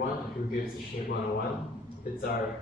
everyone who gives the Shape 101. It's our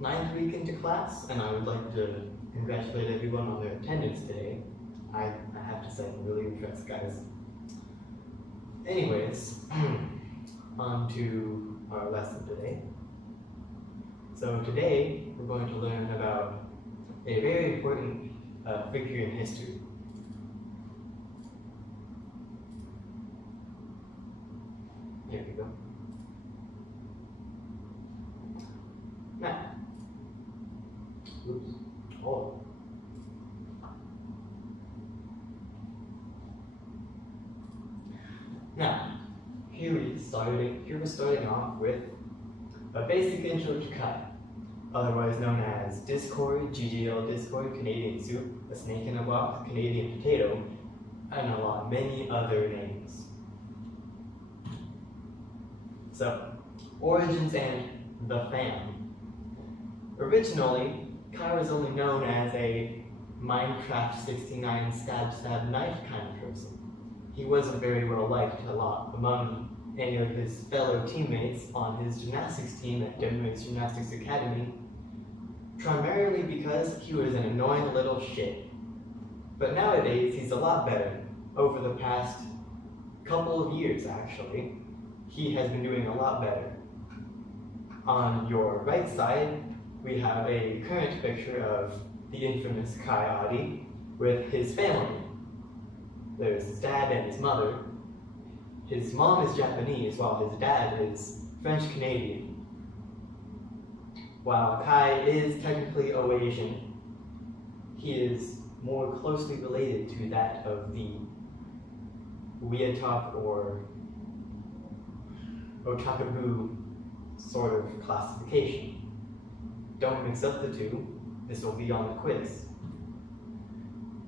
9th week into class, and I would like to congratulate everyone on their attendance today. I have to say, I'm really impressed, guys. Anyways, on to our lesson today. So today, we're going to learn about a very important figure in history. Here we go. Now, oops, oh. Now, here we're starting off with a basic intro to Kai, otherwise known as Discord, GGL Discord, Canadian Soup, a Snake in a Box, Canadian Potato, and many other names. So, origins and the fam. Originally, Kai was only known as a Minecraft 69 stab knife kind of person. He wasn't very well liked among any of his fellow teammates on his gymnastics team at WGS Gymnastics Academy, primarily because he was an annoying little shit. But nowadays, he's a lot better. Over the past couple of years, actually, he has been doing a lot better. On your right side, we have a current picture of the infamous Kai Adi with his family. There's his dad and his mother. His mom is Japanese, while his dad is French-Canadian. While Kai is technically Oasian, he is more closely related to that of the Weatok or Otaku sort of classification. Don't mix up the two. This will be on the quiz.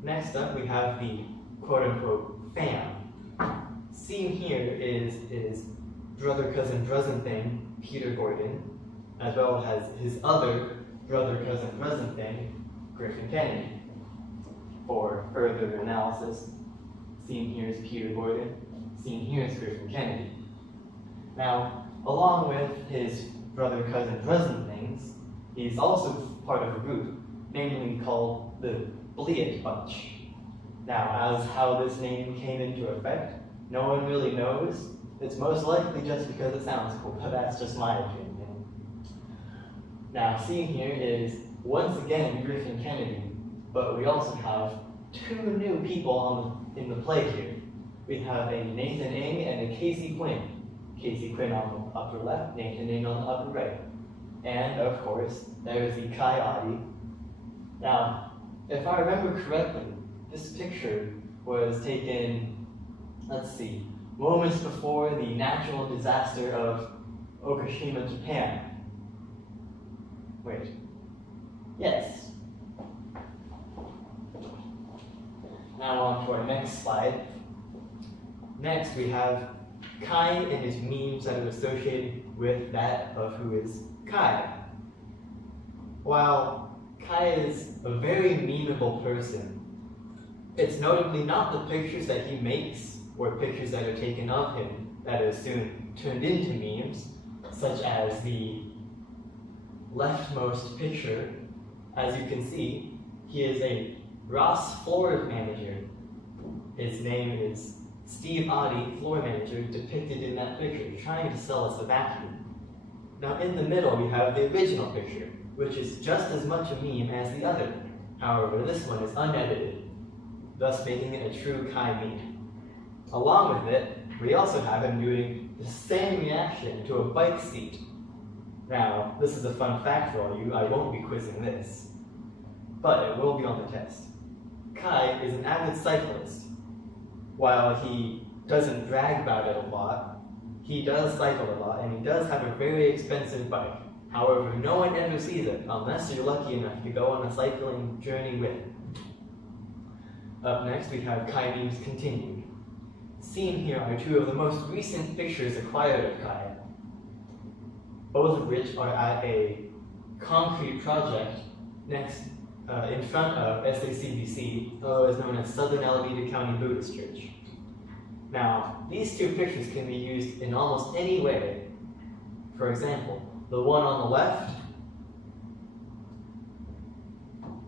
Next up, we have the quote-unquote fam. Seen here is his brother-cousin-cousin thing, Peter Gordon, as well as his other brother-cousin-cousin thing, Griffin Kennedy. For further analysis, seen here is Peter Gordon, seen here is Griffin Kennedy. Now, along with his brother-cousin-cousin things, he's also part of a group, namely called the Bliet Bunch. Now, as how this name came into effect, no one really knows. It's most likely just because it sounds cool, but that's just my opinion. Now, seen here is, once again, Griffin Kennedy, but we also have two new people in the play here. We have a Nathan Ng and a Casey Quinn. Casey Quinn on the upper left, Nathan Ng on the upper right. And, of course, there's the Kai Adi. Now, if I remember correctly, this picture was taken, let's see, moments before the natural disaster of Okushima, Japan. Wait. Yes. Now on to our next slide. Next we have Kai and his memes that are associated with that of who is Kai. While Kai is a very memeable person, it's notably not the pictures that he makes or pictures that are taken of him that are soon turned into memes, such as the leftmost picture. As you can see, he is a Ross floor manager. His name is Steve Adi, floor manager, depicted in that picture, trying to sell us a vacuum. Now in the middle, we have the original picture, which is just as much a meme as the other. However, this one is unedited, thus making it a true Kai meme. Along with it, we also have him doing the same reaction to a bike seat. Now, this is a fun fact for all you. I won't be quizzing this, but it will be on the test. Kai is an avid cyclist. While he doesn't brag about it a lot, he does cycle a lot, and he does have a very expensive bike. However, no one ever sees it unless you're lucky enough to go on a cycling journey with him. Up next, we have Kai memes continued. Seen here are two of the most recent pictures acquired of Kai, both of which are at a concrete project next in front of SACBC, otherwise known as Southern Alameda County Buddhist Church. Now, these two pictures can be used in almost any way. For example, the one on the left,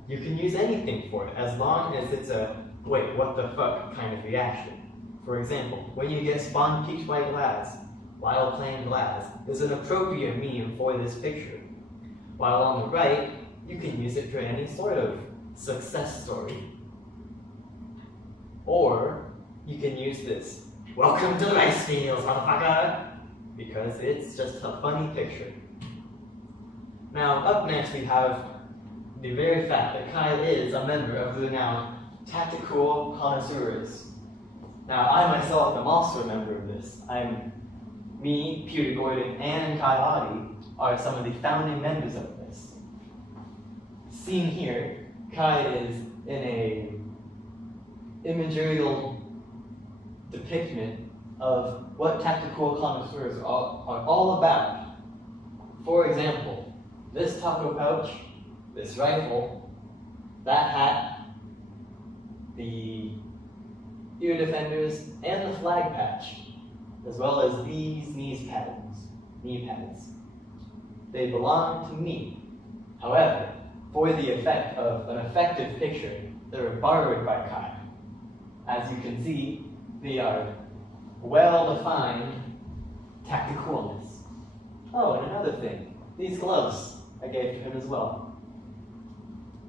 you can use anything for it, as long as it's a, wait, what the fuck kind of reaction. For example, when you get spawn peaked by glass while playing glass is an appropriate meme for this picture. While on the right, you can use it for any sort of success story. Or you can use this, welcome to the rice fields, motherfucker, because it's just a funny picture. Now, up next we have the very fact that Kai is a member of the renowned Tactical Connoisseurs. Now, I myself am also a member of this. Me, Peter Gordon, and Kai Audi are some of the founding members of this. Seen here, Kai is in a imagerial depiction of what tactical connoisseurs are all about. For example, this taco pouch, this rifle, that hat, the ear defenders, and the flag patch, as well as these knee pads. They belong to me. However, for the effect of an effective picture, they were borrowed by Kai. As you can see, they are well-defined tacticalness. Oh, and another thing, these gloves I gave to him as well.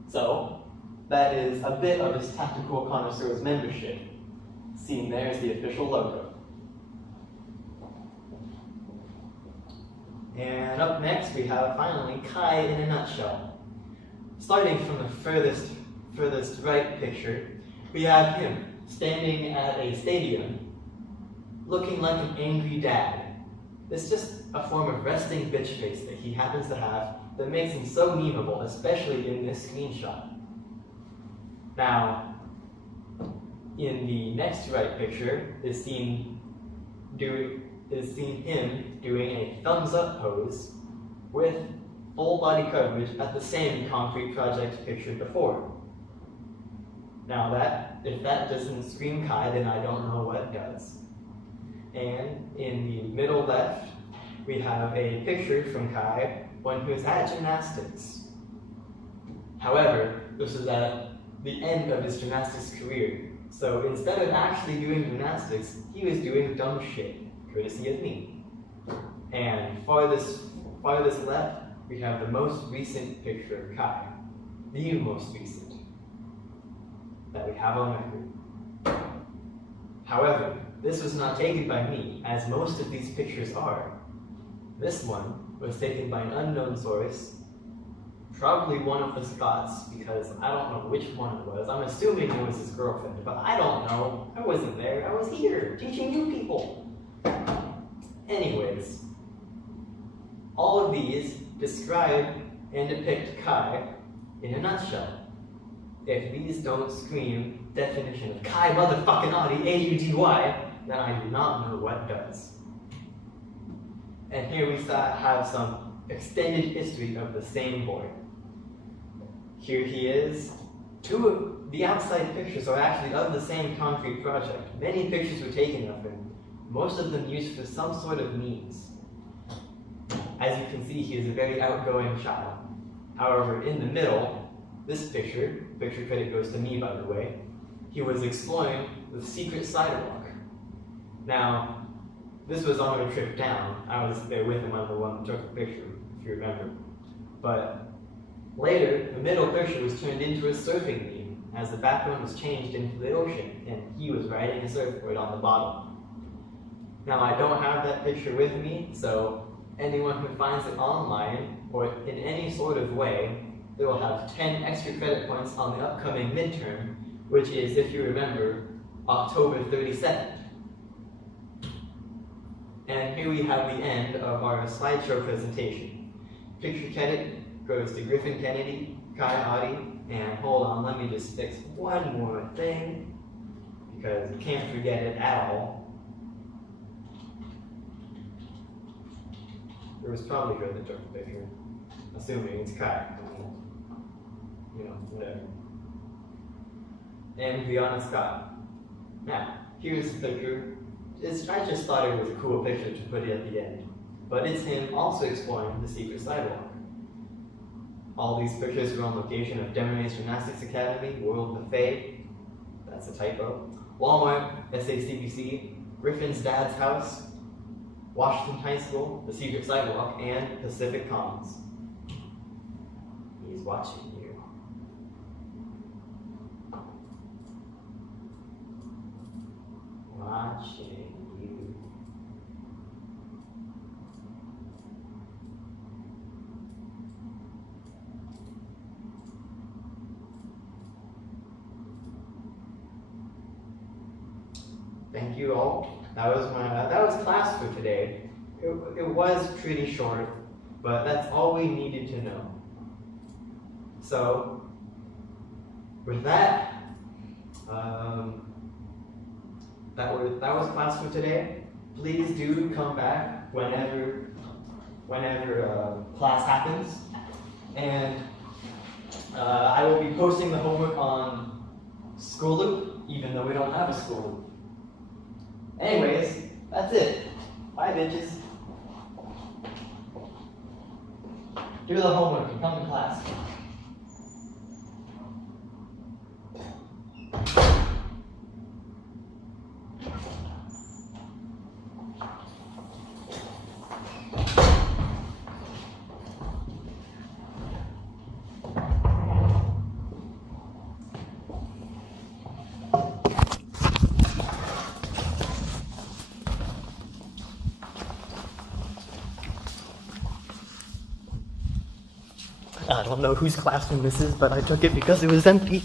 So, that is a bit of his Tactical Connoisseurs membership. Seen there is the official logo. And up next we have finally Kai in a nutshell. Starting from the furthest right picture, we have him standing at a stadium looking like an angry dad. It's just a form of resting bitch face that he happens to have that makes him so memeable, especially in this screenshot. Now, in the next right picture is seen him doing a thumbs up pose with full body coverage at the same concrete project pictured before. Now if that doesn't scream Kai, then I don't know what does. And in the middle left, we have a picture from Kai when he was at gymnastics. However, this was at the end of his gymnastics career. So instead of actually doing gymnastics, he was doing dumb shit, courtesy of me. And farthest left, we have the most recent picture of Kai. The most recent that we have on record. However, this was not taken by me, as most of these pictures are. This one was taken by an unknown source, probably one of the Scots, because I don't know which one it was. I'm assuming it was his girlfriend, but I don't know. I wasn't there. I was here, teaching you people. Anyways, all of these describe and depict Kai in a nutshell. If these don't scream definition of Kai motherfucking Audi, A-U-D-Y, then I do not know what does. And here we have some extended history of the same boy. Here he is. Two of the outside pictures are actually of the same concrete project. Many pictures were taken of him, most of them used for some sort of memes. As you can see, he is a very outgoing child. However, in the middle, this picture credit goes to me by the way, he was exploring the secret sidewalk. Now, this was on a trip down. I was there with him on the one that took the picture, if you remember. But later, the middle picture was turned into a surfing meme, as the background was changed into the ocean, and he was riding a surfboard on the bottom. Now, I don't have that picture with me, so anyone who finds it online, or in any sort of way, they will have 10 extra credit points on the upcoming midterm, which is, if you remember, October 32nd. And here we have the end of our slideshow presentation. Picture credit goes to Griffin Kennedy, Kai Audi, and hold on, let me just fix one more thing, because you can't forget it at all. It was probably her that took the picture, assuming it's Kai. You know, whatever. And Brianna Scott. Now, here's the picture I just thought it was a cool picture to put it at the end. But it's him also exploring the secret sidewalk. All these pictures are on location of Demeray's Gymnastics Academy, World Buffet, that's a typo, Walmart, SACBC, Griffin's dad's house, Washington High School, the secret sidewalk, and Pacific Commons. He's watching you. Watching you. Thank you all. That was class for today. It was pretty short, but that's all we needed to know. So, with that, that was class for today. Please do come back whenever class happens, and I will be posting the homework on School Loop, even though we don't have a School Loop. Anyways, that's it. Bye, bitches. Do the homework and come to class. I don't know whose classroom this is, but I took it because it was empty.